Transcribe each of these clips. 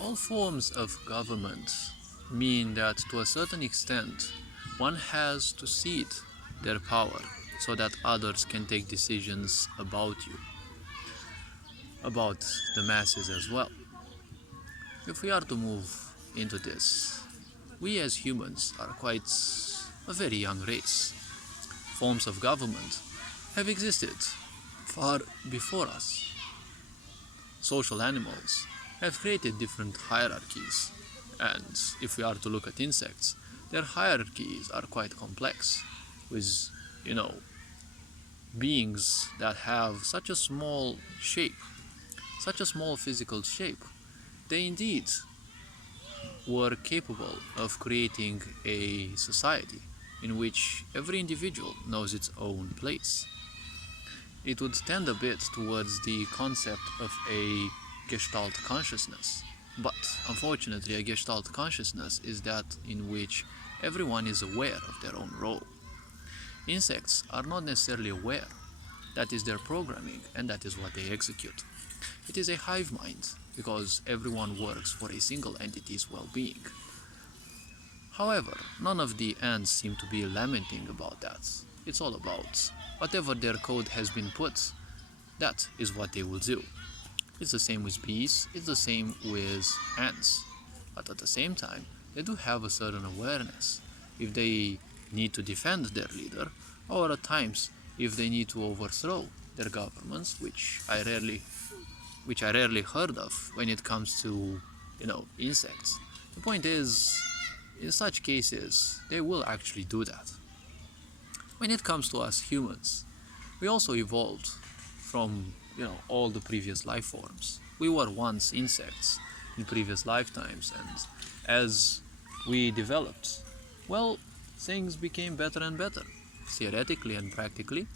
All forms of government mean that to a certain extent one has to cede their power so that others can take decisions about you, about the masses as well. If we are to move into this, we as humans are quite a very young race. Forms of government have existed far before us. Social animals have created different hierarchies, and if we are to look at insects, their hierarchies are quite complex, with, you know, beings that have such a small shape, such a small physical shape. They indeed were capable of creating a society in which every individual knows its own place. It would tend a bit towards the concept of a Gestalt consciousness, but unfortunately a Gestalt consciousness is that in which everyone is aware of their own role. Insects are not necessarily aware. That is their programming, and that is what they execute. It is a hive mind, because everyone works for a single entity's well-being. However, none of the ants seem to be lamenting about that. It's all about whatever their code has been put, that is what they will do. It's the same with bees, it's the same with ants. But at the same time, they do have a certain awareness. If they need to defend their leader, or at times if they need to overthrow their governments, which I rarely heard of when it comes to, insects. The point is, in such cases, they will actually do that. When it comes to us humans, we also evolved from, all the previous life forms. We were once insects in previous lifetimes, and as we developed, well, things became better and better, theoretically and practically,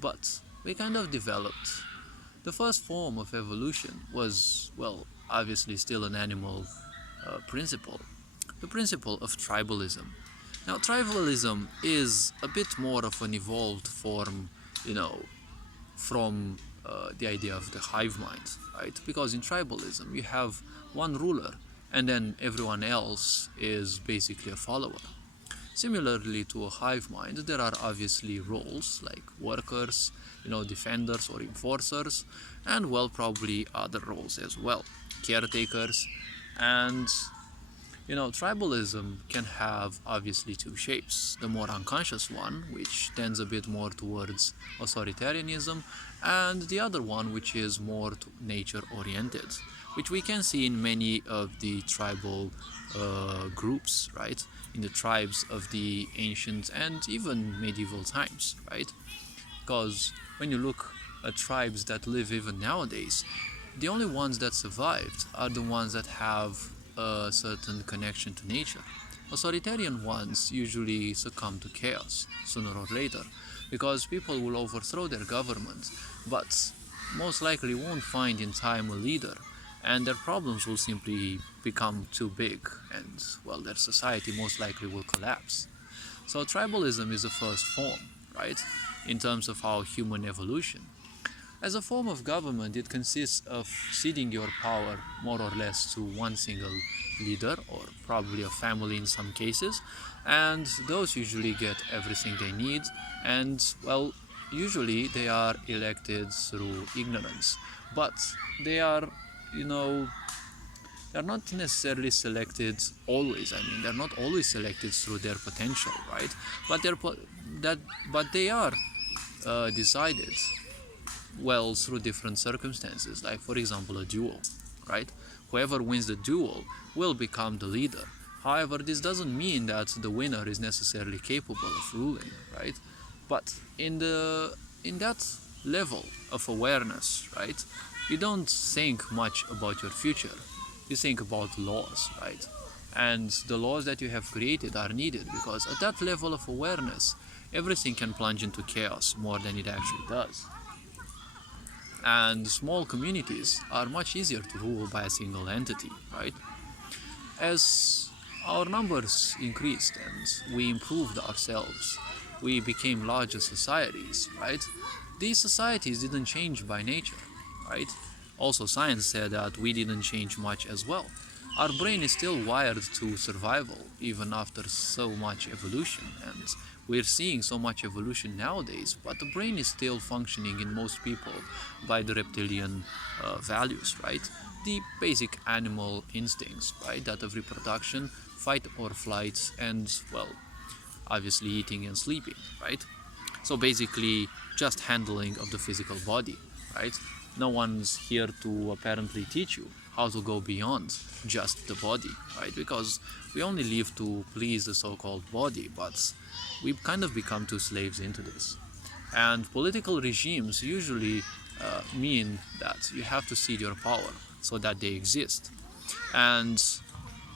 but we kind of developed. The first form of evolution was, obviously still an animal principle, the principle of tribalism. Now, tribalism is a bit more of an evolved form, from the idea of the hive mind, right? Because in tribalism, you have one ruler, and then everyone else is basically a follower. Similarly to a hive mind, there are obviously roles like workers, defenders or enforcers, and probably other roles as well, caretakers. And tribalism can have obviously two shapes: the more unconscious one, which tends a bit more towards authoritarianism, and the other one, which is more nature oriented, which we can see in many of the tribal groups, right? In the tribes of the ancient and even medieval times, right? Because when you look at tribes that live even nowadays, the only ones that survived are the ones that have a certain connection to nature. Authoritarian ones usually succumb to chaos sooner or later, because people will overthrow their government, but most likely won't find in time a leader, and their problems will simply become too big, and their society most likely will collapse. So tribalism is the first form, right, in terms of our human evolution. As a form of government, it consists of ceding your power more or less to one single leader, or probably a family in some cases, and those usually get everything they need, and usually they are elected through ignorance, but they are, they're not necessarily selected always. I mean, they're not always selected through their potential, right? But they are decided through different circumstances, like for example a duel, right? Whoever wins the duel will become the leader. However, this doesn't mean that the winner is necessarily capable of ruling, right? But in that level of awareness, right, you don't think much about your future. You think about laws, right? And the laws that you have created are needed, because at that level of awareness, everything can plunge into chaos more than it actually does. And small communities are much easier to rule by a single entity, right? As our numbers increased and we improved ourselves, we became larger societies, right? These societies didn't change by nature, right? Also, science said that we didn't change much as well. Our brain is still wired to survival even after so much evolution, and we're seeing so much evolution nowadays, but the brain is still functioning in most people by the reptilian values, right? The basic animal instincts, right? That of reproduction, fight or flight, and, well, obviously eating and sleeping, right? So basically, just handling of the physical body, right? No one's here to apparently teach you how to go beyond just the body, right? Because we only live to please the so-called body, but we kind of become two slaves into this. And political regimes usually mean that you have to cede your power so that they exist. And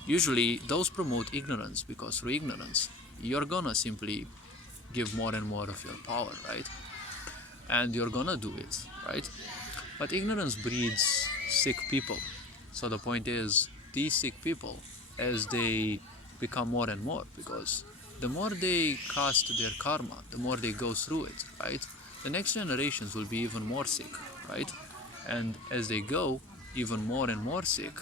usually those promote ignorance, because through ignorance, you're gonna simply give more and more of your power, right? And you're gonna do it, right? But ignorance breeds sick people. So the point is, these sick people, as they become more and more, because the more they cast their karma, the more they go through it, right? The next generations will be even more sick, right? And as they go even more and more sick,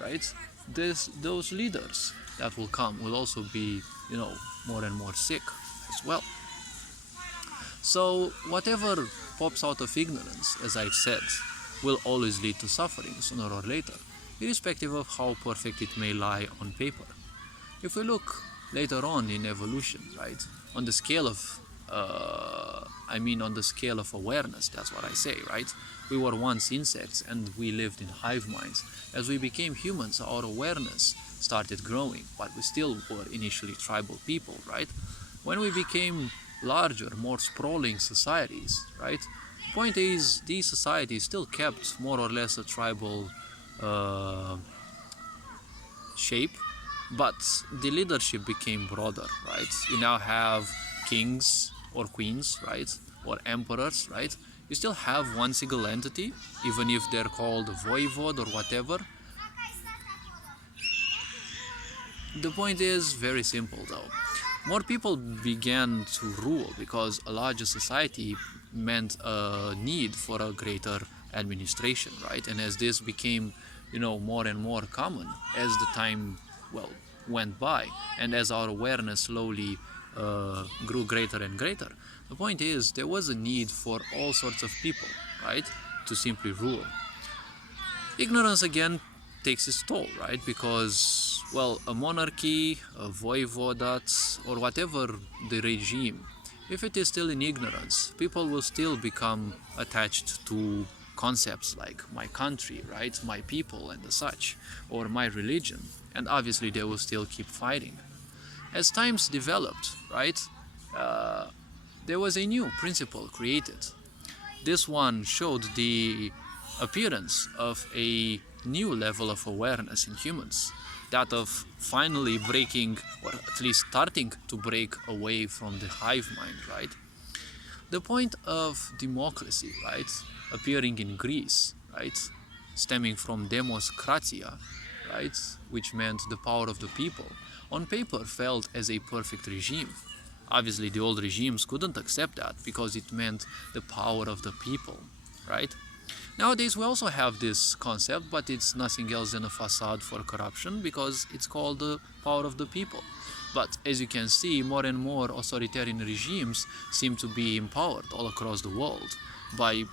right? Those leaders that will come will also be, more and more sick as well. So whatever pops out of ignorance, as I've said, will always lead to suffering sooner or later, irrespective of how perfect it may lie on paper. If we look later on in evolution, right, on the scale of, on the scale of awareness, that's what I say, right? We were once insects and we lived in hive minds. As we became humans, our awareness started growing, but we still were initially tribal people, right? When we became larger, more sprawling societies, right? The point is, these societies still kept more or less a tribal shape, but the leadership became broader, right? You now have kings or queens, right? Or emperors, right? You still have one single entity, even if they're called voivod or whatever. The point is very simple though. More people began to rule because a larger society meant a need for a greater administration, right? And as this became, more and more common as the time, went by, and as our awareness slowly grew greater and greater, the point is there was a need for all sorts of people, right, to simply rule. Ignorance again takes its toll, right? Because, a monarchy, a voivodat, or whatever the regime, if it is still in ignorance, people will still become attached to concepts like my country, right? My people and the such, or my religion, and obviously they will still keep fighting. As times developed, right, there was a new principle created. This one showed the appearance of a new level of awareness in humans, that of finally breaking, or at least starting to break away from the hive mind, right? The point of democracy, right, appearing in Greece, right, stemming from demos kratia, right, which meant the power of the people, on paper felt as a perfect regime. Obviously, the old regimes couldn't accept that because it meant the power of the people, right? Nowadays, we also have this concept, but it's nothing else than a facade for corruption because it's called the power of the people. But as you can see, more and more authoritarian regimes seem to be empowered all across the world by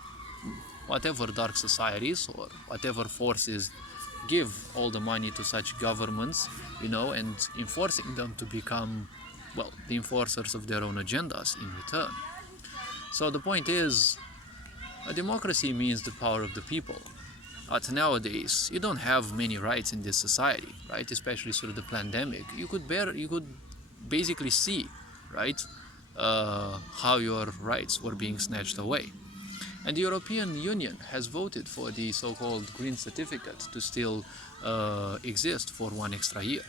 whatever dark societies or whatever forces give all the money to such governments, and enforcing them to become, the enforcers of their own agendas in return. So the point is, a democracy means the power of the people. But nowadays, you don't have many rights in this society, right? Especially through the pandemic. You could basically see, right, how your rights were being snatched away. And the European Union has voted for the so-called green certificate to still exist for one extra year.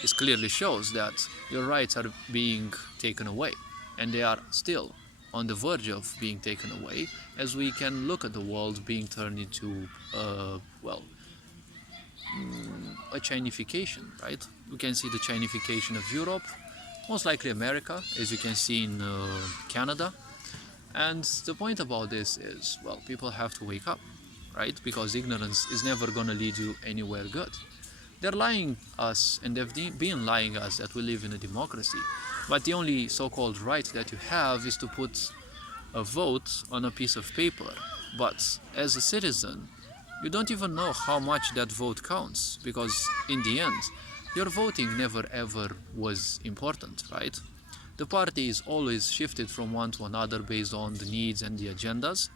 This clearly shows that your rights are being taken away, and they are still on the verge of being taken away, as we can look at the world being turned into, a Chinification, right? We can see the Chinification of Europe, most likely America, as you can see in Canada. And the point about this is, people have to wake up, right? Because ignorance is never going to lead you anywhere good. They're lying us, and they've been lying us that we live in a democracy. But the only so-called right that you have is to put a vote on a piece of paper. But as a citizen, you don't even know how much that vote counts, because in the end, your voting never ever was important, right? The party is always shifted from one to another based on the needs and the agendas.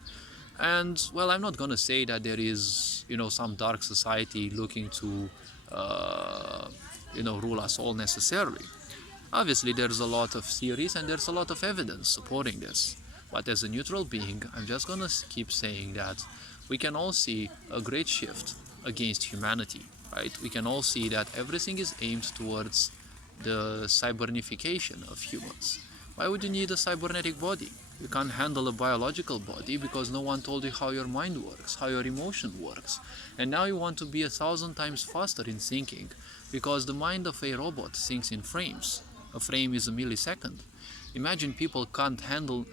And well, I'm not gonna say that there is, some dark society looking to, rule us all necessarily. Obviously, there's a lot of theories and there's a lot of evidence supporting this. But as a neutral being, I'm just gonna keep saying that we can all see a great shift against humanity, right? We can all see that everything is aimed towards the cybernification of humans. Why would you need a cybernetic body? You can't handle a biological body because no one told you how your mind works, how your emotion works. And now you want to be 1,000 times faster in thinking because the mind of a robot thinks in frames. A frame is a millisecond. Imagine people can't handle,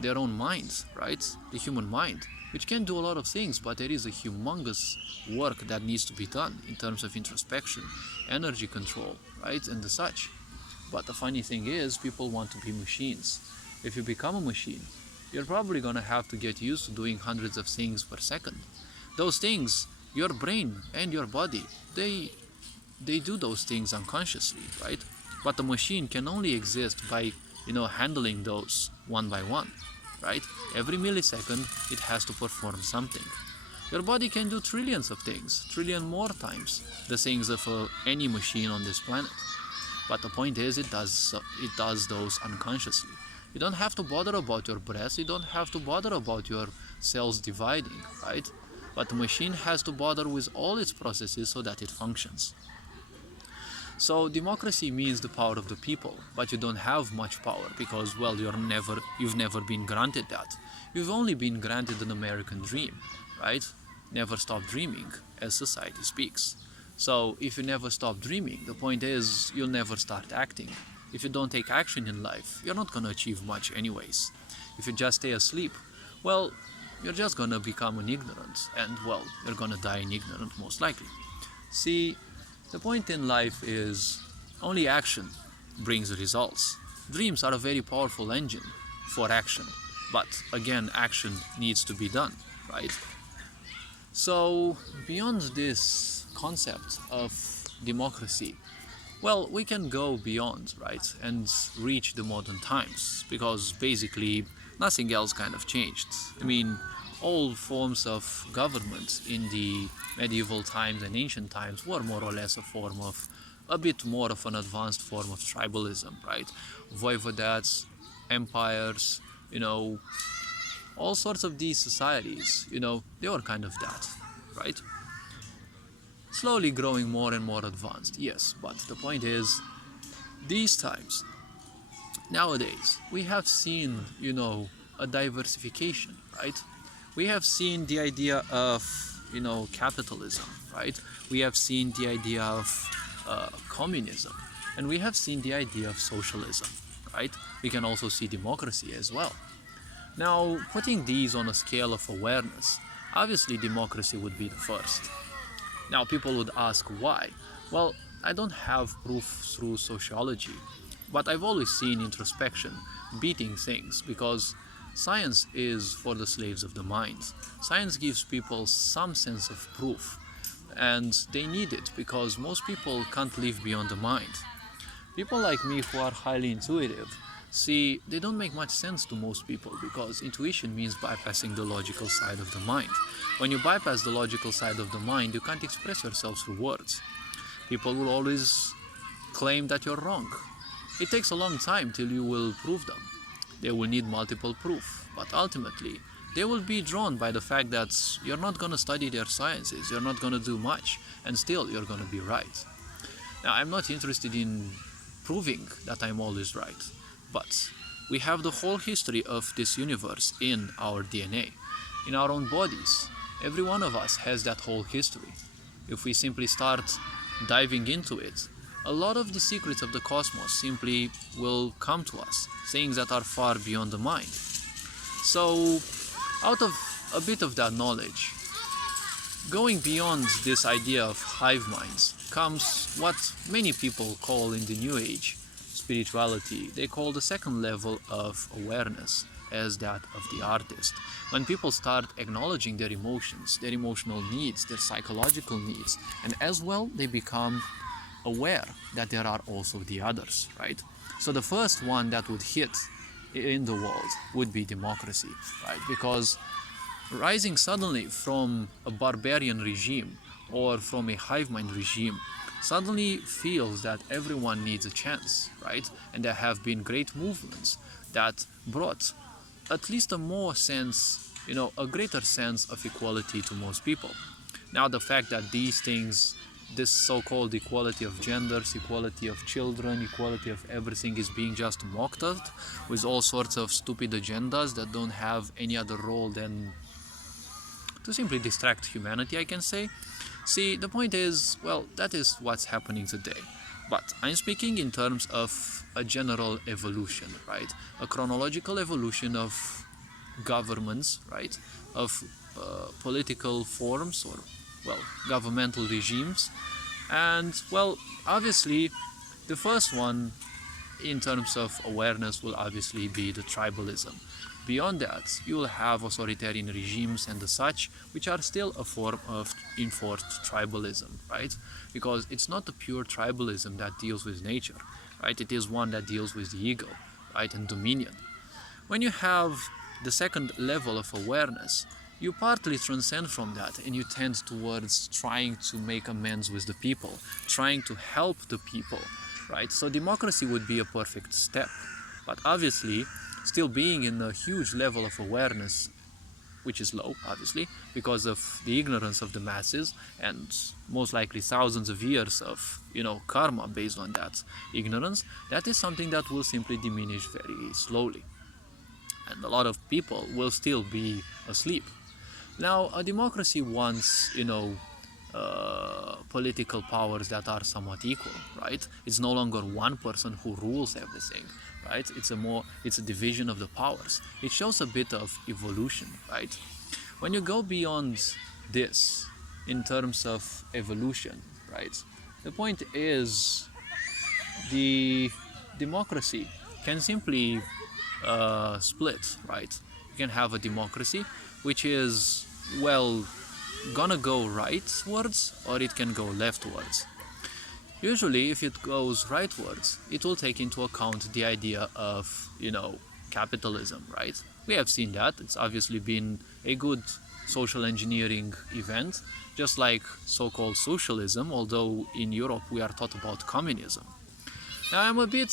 their own minds, right? The human mind, which can do a lot of things, but there is a humongous work that needs to be done in terms of introspection, energy control, right, and the such. But the funny thing is, people want to be machines. If you become a machine, you're probably gonna have to get used to doing hundreds of things per second. Those things, your brain and your body, they do those things unconsciously, right? But the machine can only exist by, handling those one by one, right? Every millisecond, it has to perform something. Your body can do trillions of things, trillion more times the things of any machine on this planet. But the point is, it does those unconsciously. You don't have to bother about your breath, you don't have to bother about your cells dividing, right? But the machine has to bother with all its processes so that it functions. So democracy means the power of the people, but you don't have much power because, well, you've never been granted that. You've only been granted an American dream, right? Never stop dreaming, as society speaks. So if you never stop dreaming, the point is you'll never start acting. If you don't take action in life, you're not gonna achieve much anyways. If you just stay asleep, well, you're just gonna become an ignorant, and well, you're gonna die an ignorant most likely. See, the point in life is only action brings results. Dreams are a very powerful engine for action, but again, action needs to be done, right? So beyond this concept of democracy, well, we can go beyond, right, and reach the modern times, because basically nothing else kind of changed. I mean, all forms of government in the medieval times and ancient times were more or less a bit more of an advanced form of tribalism, right? Voivodats, empires, all sorts of these societies, they were kind of that, right? Slowly growing more and more advanced, yes, but the point is, these times, nowadays, we have seen, a diversification, right? We have seen the idea of, capitalism, right? We have seen the idea of communism, and we have seen the idea of socialism, right? We can also see democracy as well. Now, putting these on a scale of awareness, obviously democracy would be the first. Now, people would ask why. Well, I don't have proof through sociology, but I've always seen introspection beating things, because science is for the slaves of the mind. Science gives people some sense of proof, and they need it because most people can't live beyond the mind. People like me who are highly intuitive, see, they don't make much sense to most people because intuition means bypassing the logical side of the mind. When you bypass the logical side of the mind, you can't express yourself through words. People will always claim that you're wrong. It takes a long time till you will prove them. They will need multiple proof, but ultimately, they will be drawn by the fact that you're not going to study their sciences, you're not going to do much, and still you're going to be right. Now, I'm not interested in proving that I'm always right, but we have the whole history of this universe in our DNA, in our own bodies. Every one of us has that whole history. If we simply start diving into it, a lot of the secrets of the cosmos simply will come to us, things that are far beyond the mind. So, out of a bit of that knowledge, Going beyond this idea of hive minds comes what many people call in the New Age spirituality. They call the second level of awareness as that of the artist. When people start acknowledging their emotions, their emotional needs, their psychological needs, and as well they become aware that there are also the others, right? So the first one that would hit in the world would be democracy, right? Because rising suddenly from a barbarian regime or from a hive mind regime suddenly feels that everyone needs a chance, right? And there have been great movements that brought at least a more sense, a greater sense of equality to most people. Now, the fact that these things, this so-called equality of genders, equality of children, equality of everything is being just mocked at with all sorts of stupid agendas that don't have any other role than to simply distract humanity, I can say. See, the point is, well, that is what's happening today. But I'm speaking in terms of a general evolution, right? A chronological evolution of governments, right? Of political forms or, well, governmental regimes. And, well, obviously, the first one in terms of awareness will obviously be the tribalism. Beyond that, you will have authoritarian regimes and the such, which are still a form of enforced tribalism, right? Because it's not the pure tribalism that deals with nature, right? It is one that deals with the ego, right, and dominion. When you have the second level of awareness, you partly transcend from that and you tend towards trying to make amends with the people, trying to help the people, right? So democracy would be a perfect step. But obviously, still being in a huge level of awareness, which is low, obviously, because of the ignorance of the masses and most likely thousands of years of, karma based on that ignorance, that is something that will simply diminish very slowly. And a lot of people will still be asleep. Now, a democracy wants, political powers that are somewhat equal, right? It's no longer one person who rules everything, right? It's a division of the powers. It shows a bit of evolution, right? When you go beyond this in terms of evolution, right? The point is the democracy can simply split, right? You can have a democracy which is, well, gonna go rightwards or it can go leftwards. Usually, if it goes rightwards, it will take into account the idea of, capitalism, right? We have seen that. It's obviously been a good social engineering event, just like so-called socialism, although in Europe we are taught about communism. Now, I'm a bit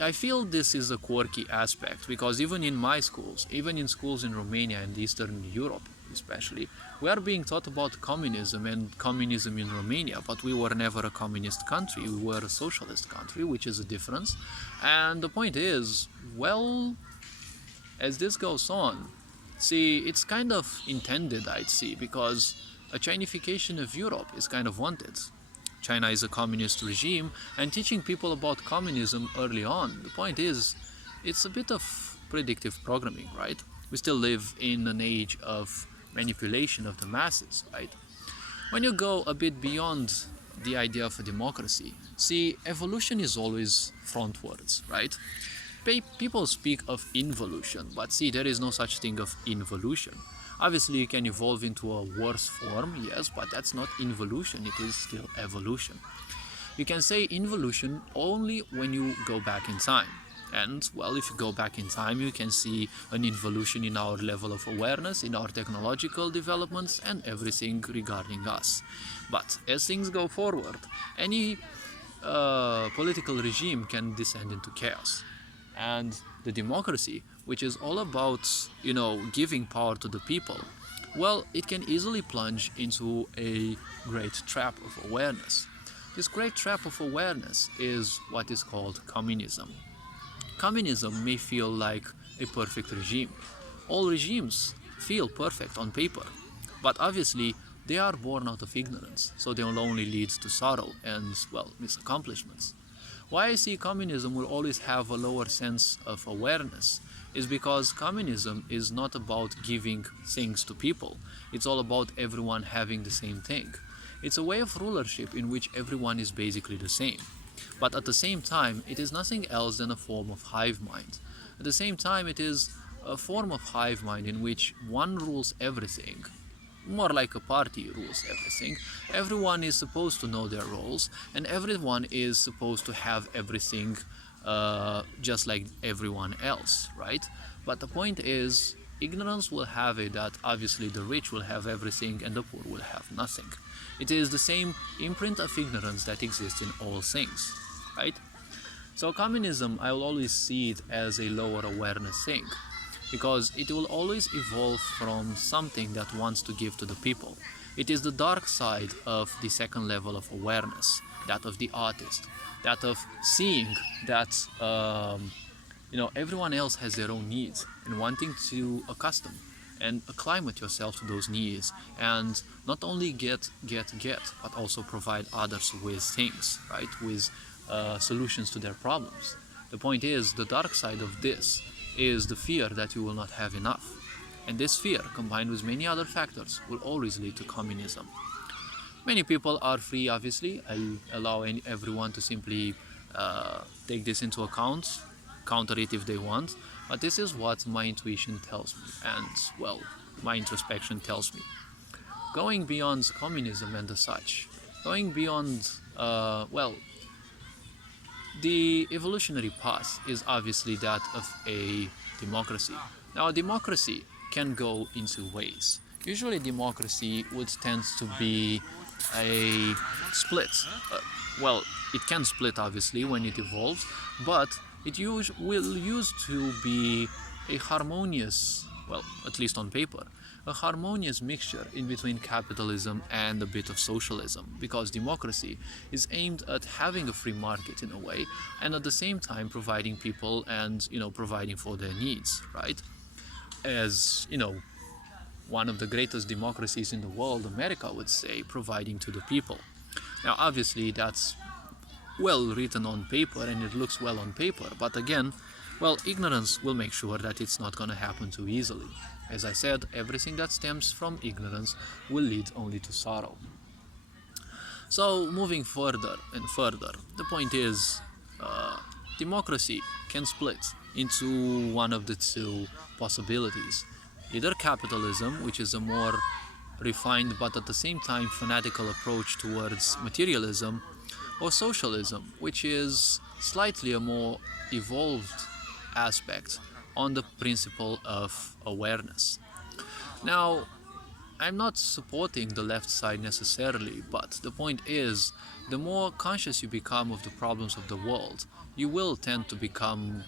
I feel this is a quirky aspect because even in my schools, even in schools in Romania and Eastern Europe especially, we are being taught about communism and communism in Romania, but we were never a communist country, we were a socialist country, which is a difference. And the point is, well, as this goes on, see, it's kind of intended, I'd say, because a Chinification of Europe is kind of wanted. China is a communist regime, and teaching people about communism early on, the point is, it's a bit of predictive programming, right? We still live in an age of manipulation of the masses, right? When you go a bit beyond the idea of a democracy, see, evolution is always frontwards, right? People speak of involution, but see, there is no such thing of involution. Obviously, you can evolve into a worse form, yes, but that's not involution, it is still evolution. You can say involution only when you go back in time. And, well, if you go back in time, you can see an involution in our level of awareness, in our technological developments, and everything regarding us. But as things go forward, any political regime can descend into chaos. And the democracy, which is all about, giving power to the people, well, it can easily plunge into a great trap of awareness. This great trap of awareness is what is called communism. Communism may feel like a perfect regime. All regimes feel perfect on paper, but obviously they are born out of ignorance, so they will only lead to sorrow and, well, misaccomplishments. Why I see communism will always have a lower sense of awareness is because communism is not about giving things to people. It's all about everyone having the same thing. It's a way of rulership in which everyone is basically the same. But at the same time, it is nothing else than a form of hive mind. At the same time, it is a form of hive mind in which one rules everything, more like a party rules everything. Everyone is supposed to know their roles, and everyone is supposed to have everything just like everyone else, right? But the point is, ignorance will have it that obviously the rich will have everything and the poor will have nothing. It is the same imprint of ignorance that exists in all things, right? So communism, I will always see it as a lower awareness thing, because it will always evolve from something that wants to give to the people. It is the dark side of the second level of awareness, that of the artist, that of seeing that everyone else has their own needs and wanting to accustom and acclimate yourself to those needs, and not only get, but also provide others with things, right? With solutions to their problems. The point is, the dark side of this is the fear that you will not have enough. And this fear, combined with many other factors, will always lead to communism. Many people are free, obviously. I allow everyone to simply take this into account, counter it if they want, but this is what my intuition tells me, and, well, my introspection tells me. Going beyond communism and the such, going beyond, the evolutionary path is obviously that of a democracy. Now, a democracy can go into ways. Usually, democracy would tend to be a split. It can split obviously when it evolves, but it will used to be a harmonious, well, at least on paper, a harmonious mixture in between capitalism and a bit of socialism, because democracy is aimed at having a free market in a way, and at the same time providing people and providing for their needs, right? As one of the greatest democracies in the world, America would say, providing to the people. Now obviously that's well written on paper and it looks well on paper, but again, well, ignorance will make sure that it's not going to happen too easily. As I said, everything that stems from ignorance will lead only to sorrow. So moving further and further, the point is, democracy can split into one of the two possibilities. Either capitalism, which is a more refined but at the same time fanatical approach towards materialism, or socialism, which is slightly a more evolved aspect on the principle of awareness. Now, I'm not supporting the left side necessarily, but the point is, the more conscious you become of the problems of the world, you will tend to become,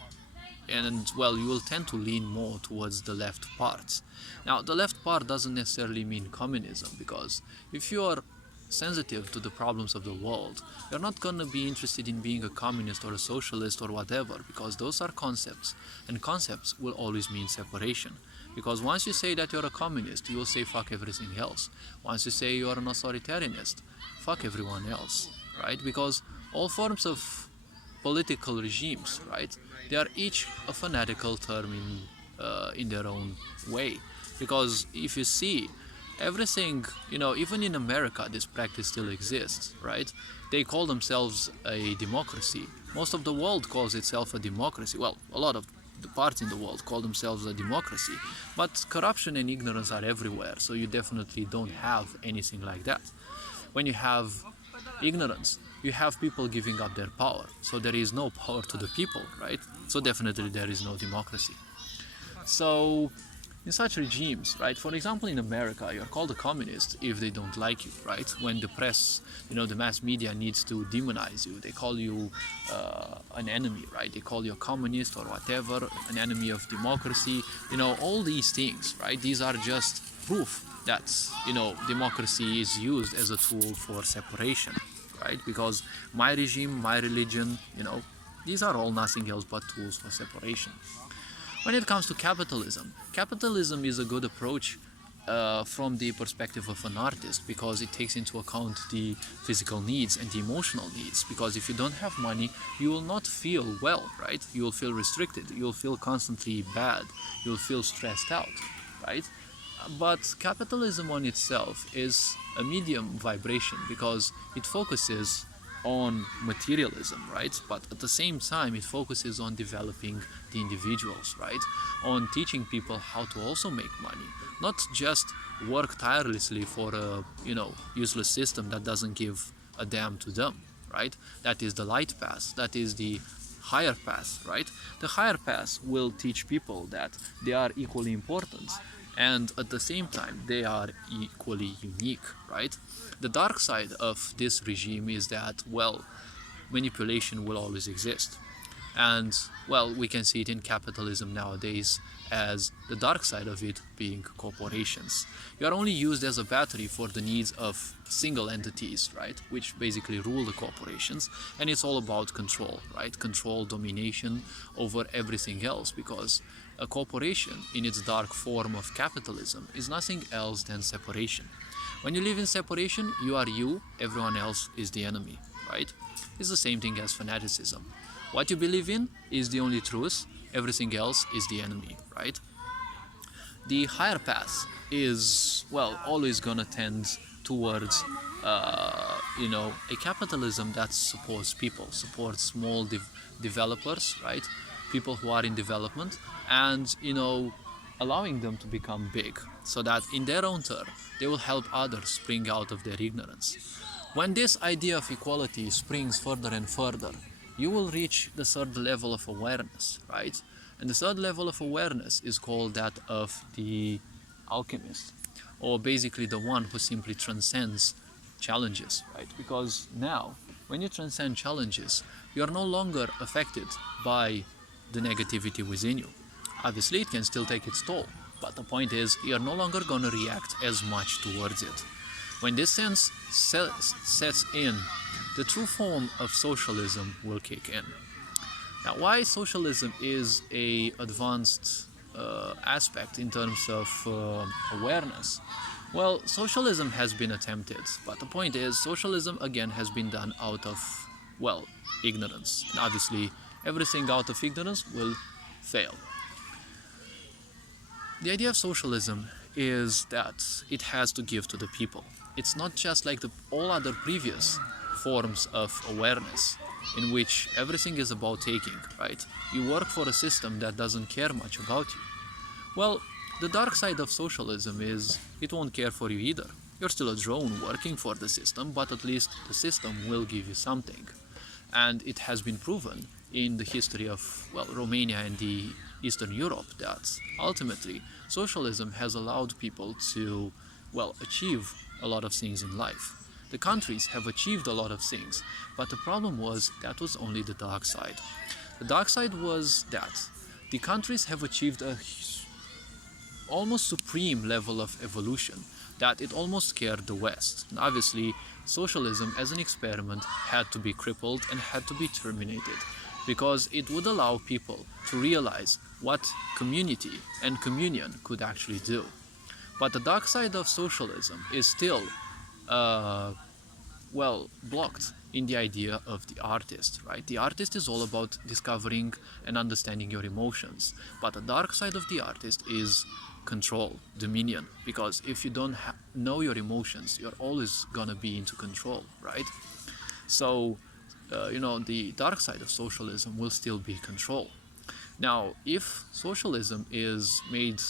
you will tend to lean more towards the left part. Now, the left part doesn't necessarily mean communism, because if you are sensitive to the problems of the world, you're not going to be interested in being a communist or a socialist or whatever, because those are concepts, and concepts will always mean separation. Because once you say that you're a communist, you will say fuck everything else. Once you say you're an authoritarianist, fuck everyone else, right? Because all forms of political regimes, right, they are each a fanatical term in their own way. Because if you see, everything, even in America, this practice still exists, right? They call themselves a democracy. Most of the world calls itself a democracy. Well, a lot of the parts in the world call themselves a democracy. But corruption and ignorance are everywhere, so you definitely don't have anything like that. When you have ignorance, you have people giving up their power. So there is no power to the people, right? So definitely there is no democracy. So in such regimes, right, for example in America, you're called a communist if they don't like you, right? When the press, the mass media needs to demonize you, they call you an enemy, right? They call you a communist or whatever, an enemy of democracy, all these things, right? These are just proof that, democracy is used as a tool for separation, right? Because my regime, my religion, these are all nothing else but tools for separation. When it comes to capitalism, capitalism is a good approach from the perspective of an artist, because it takes into account the physical needs and the emotional needs. Because if you don't have money, you will not feel well, right? You will feel restricted, you will feel constantly bad, you will feel stressed out, right? But capitalism on itself is a medium vibration, because it focuses on materialism, right? But at the same time, it focuses on developing the individuals, right? On teaching people how to also make money, not just work tirelessly for a useless system that doesn't give a damn to them, right? That is the light path. That is the higher path, right? The higher path will teach people that they are equally important, and at the same time they are equally unique, right? The dark side of this regime is that, well, manipulation will always exist. And, well, we can see it in capitalism nowadays as the dark side of it being corporations. You are only used as a battery for the needs of single entities, right? Which basically rule the corporations. And it's all about control, right? Control, domination over everything else, because a corporation in its dark form of capitalism is nothing else than separation. When you live in separation, you are you, everyone else is the enemy, right? It's the same thing as fanaticism. What you believe in is the only truth, everything else is the enemy, right? The higher path is, well, always gonna tend towards, a capitalism that supports people, supports small developers, right? People who are in development, and, allowing them to become big, so that in their own turn, they will help others spring out of their ignorance. When this idea of equality springs further and further, you will reach the third level of awareness, right? And the third level of awareness is called that of the alchemist, or basically the one who simply transcends challenges, right? Because now, when you transcend challenges, you are no longer affected by the negativity within you. Obviously, it can still take its toll, but the point is, you are no longer going to react as much towards it. When this sense sets in, the true form of socialism will kick in. Now, why socialism is a advanced aspect in terms of awareness? Well, socialism has been attempted, but the point is, socialism again has been done out of, well, ignorance. And obviously, everything out of ignorance will fail. The idea of socialism is that it has to give to the people. It's not just like all other previous forms of awareness, in which everything is about taking, right? You work for a system that doesn't care much about you. Well, the dark side of socialism is it won't care for you either. You're still a drone working for the system, but at least the system will give you something. And it has been proven in the history of, well, Romania and the Eastern Europe that ultimately socialism has allowed people to, well, achieve a lot of things in life. The countries have achieved a lot of things, but the problem was that was only the dark side. The dark side was that the countries have achieved a almost supreme level of evolution that it almost scared the West. And obviously, socialism as an experiment had to be crippled and had to be terminated, because it would allow people to realize what community and communion could actually do. But the dark side of socialism is still blocked in the idea of the artist, right? The artist is all about discovering and understanding your emotions, but the dark side of the artist is control, dominion, because if you don't know your emotions, you're always gonna be into control, right? So, the dark side of socialism will still be control. Now, if socialism is made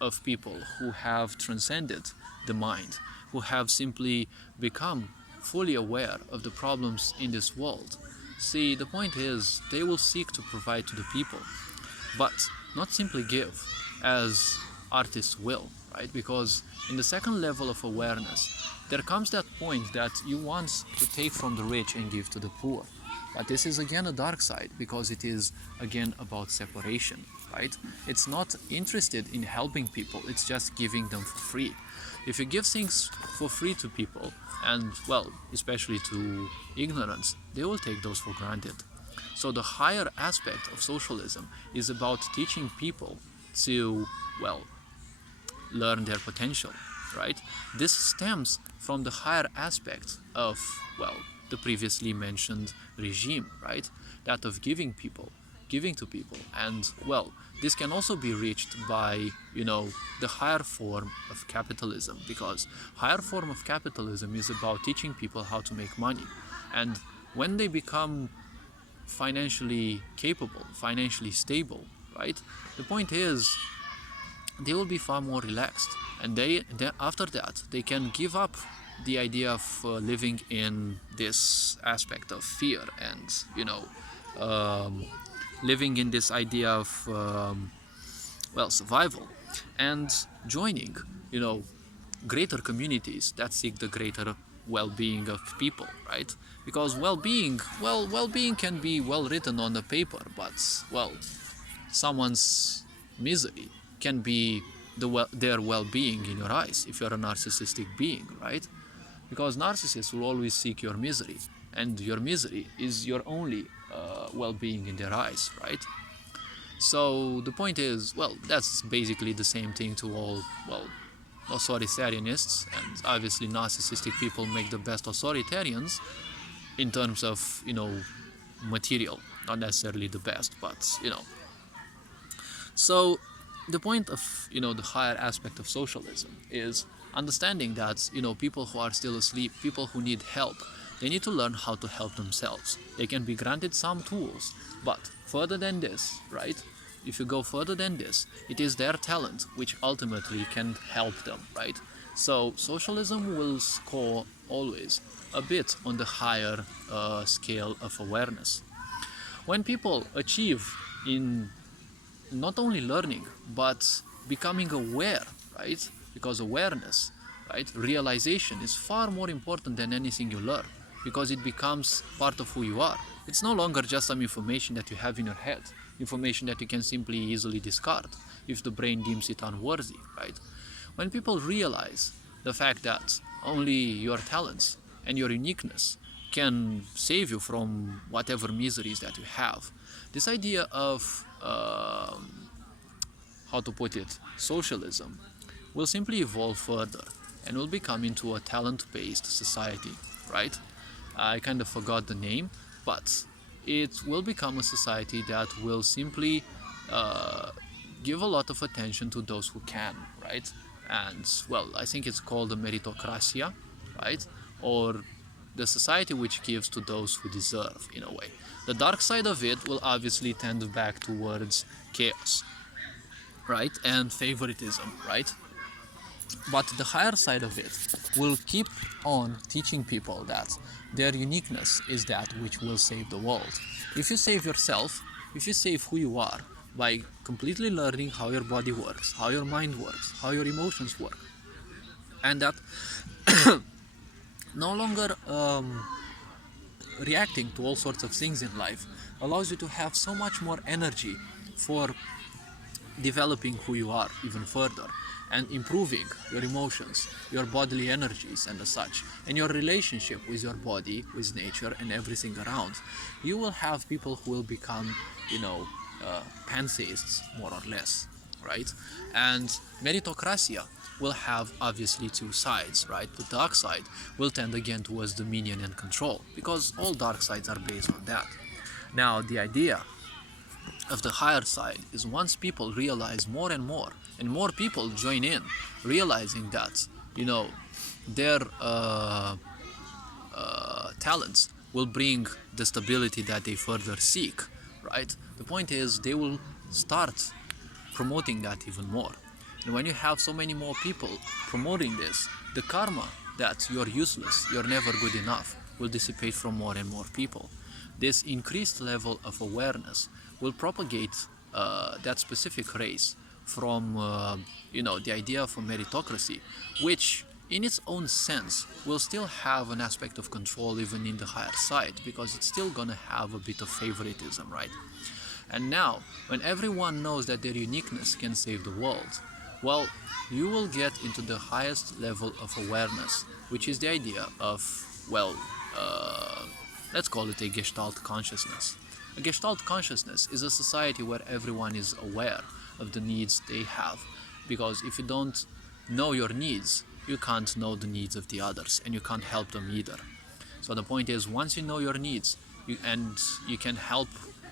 of people who have transcended the mind, who have simply become fully aware of the problems in this world, see, the point is they will seek to provide to the people, but not simply give, as artists will, right? Because in the second level of awareness, there comes that point that you want to take from the rich and give to the poor. But this is again a dark side, because it is again about separation, right? It's not interested in helping people, it's just giving them for free. If you give things for free to people, and, well, especially to ignorance, they will take those for granted. So the higher aspect of socialism is about teaching people to, well, learn their potential, right? This stems from the higher aspect of, well, the previously mentioned regime, right? That of giving to people. And, well, this can also be reached by, the higher form of capitalism, because higher form of capitalism is about teaching people how to make money. And when they become financially capable, financially stable, right? The point is, they will be far more relaxed, and after that they can give up the idea of living in this aspect of fear, and living in this idea of survival, and joining greater communities that seek the greater well-being of people, right? Because well-being can be well written on the paper, but, well, someone's misery can be their well-being in your eyes if you're a narcissistic being, right? Because narcissists will always seek your misery, and your misery is your only well-being in their eyes, right? So the point is, well, that's basically the same thing to all, well, authoritarianists, and obviously narcissistic people make the best authoritarians in terms of, material, not necessarily the best, but, So the point of, the higher aspect of socialism is understanding that, people who are still asleep, people who need help, they need to learn how to help themselves. They can be granted some tools, but further than this, right? If you go further than this, it is their talent which ultimately can help them, right? So socialism will score always a bit on the higher scale of awareness. When people achieve in not only learning, but becoming aware, right? Because awareness, right, realization is far more important than anything you learn, because it becomes part of who you are. It's no longer just some information that you have in your head, information that you can simply easily discard if the brain deems it unworthy, right? When people realize the fact that only your talents and your uniqueness can save you from whatever miseries that you have, this idea of how to put it, socialism will simply evolve further and will become into a talent-based society, right? I kind of forgot the name, but it will become a society that will simply give a lot of attention to those who can, right? And, well, I think it's called a meritocracia, right? Or the society which gives to those who deserve, in a way. The dark side of it will obviously tend back towards chaos, right? And favoritism, right? But the higher side of it will keep on teaching people that their uniqueness is that which will save the world. If you save yourself, if you save who you are by completely learning how your body works, how your mind works, how your emotions work, and that no longer reacting to all sorts of things in life allows you to have so much more energy for developing who you are even further and improving your emotions, your bodily energies and such, and your relationship with your body, with nature and everything around. You will have people who will become, pantheists, more or less, right? And meritocracia will have obviously two sides, right? The dark side will tend again towards dominion and control, because all dark sides are based on that. Now, the idea of the higher side is once people realize more and more people join in, realizing that, their talents will bring the stability that they further seek, right? The point is, they will start promoting that even more. And when you have so many more people promoting this, the karma that you're useless, you're never good enough, will dissipate from more and more people. This increased level of awareness will propagate that specific race from, the idea of a meritocracy, which in its own sense will still have an aspect of control even in the higher side, because it's still gonna have a bit of favoritism, right? And now, when everyone knows that their uniqueness can save the world, well, you will get into the highest level of awareness, which is the idea of, let's call it a Gestalt consciousness. A Gestalt consciousness is a society where everyone is aware of the needs they have, because if you don't know your needs, you can't know the needs of the others, and you can't help them either. So the point is, once you know your needs, and you can help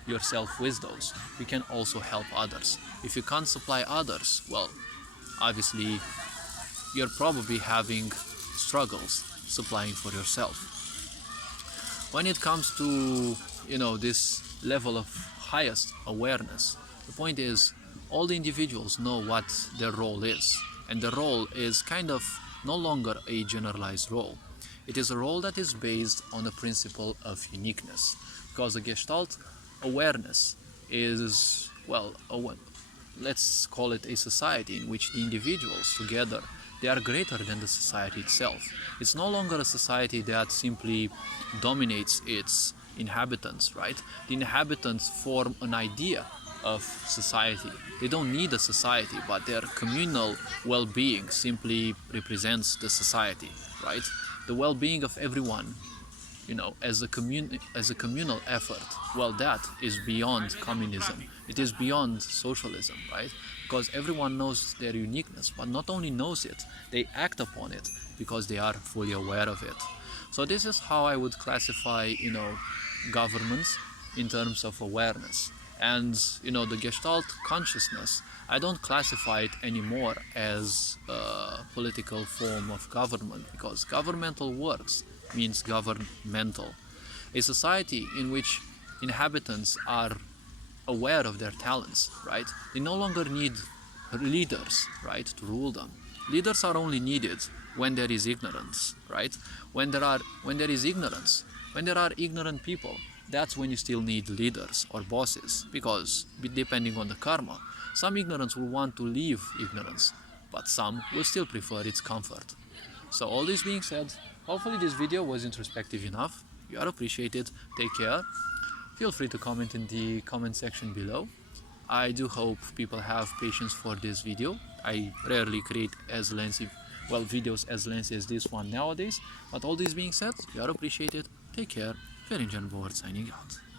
yourself with those, you can also help others. If you can't supply others, well, obviously you're probably having struggles supplying for yourself. When it comes to, this level of highest awareness, the point is, all the individuals know what their role is, and the role is kind of no longer a generalized role. It is a role that is based on the principle of uniqueness, because the Gestalt awareness is, well, let's call it a society in which the individuals together, they are greater than the society itself. It's no longer a society that simply dominates its inhabitants, right? The inhabitants form an idea of society. They don't need a society, but their communal well-being simply represents the society, right? The well-being of everyone, as a communal effort, well, that is beyond communism. It is beyond socialism, right? Because everyone knows their uniqueness, but not only knows it, they act upon it because they are fully aware of it. So this is how I would classify, governments in terms of awareness. And the Gestalt consciousness, I don't classify it anymore as a political form of government, because governmental works means governmental. A society in which inhabitants are aware of their talents, right? They no longer need leaders, right, to rule them. Leaders are only needed when there is ignorance, right? When there is ignorance, when there are ignorant people, that's when you still need leaders or bosses, because depending on the karma, some ignorance will want to leave ignorance, but some will still prefer its comfort. So all this being said, hopefully this video was introspective enough. You are appreciated. Take care. Feel free to comment in the comment section below. I do hope people have patience for this video. I rarely create videos as lengthy as this one nowadays. But all this being said, you are appreciated. Take care. Very Board signing out.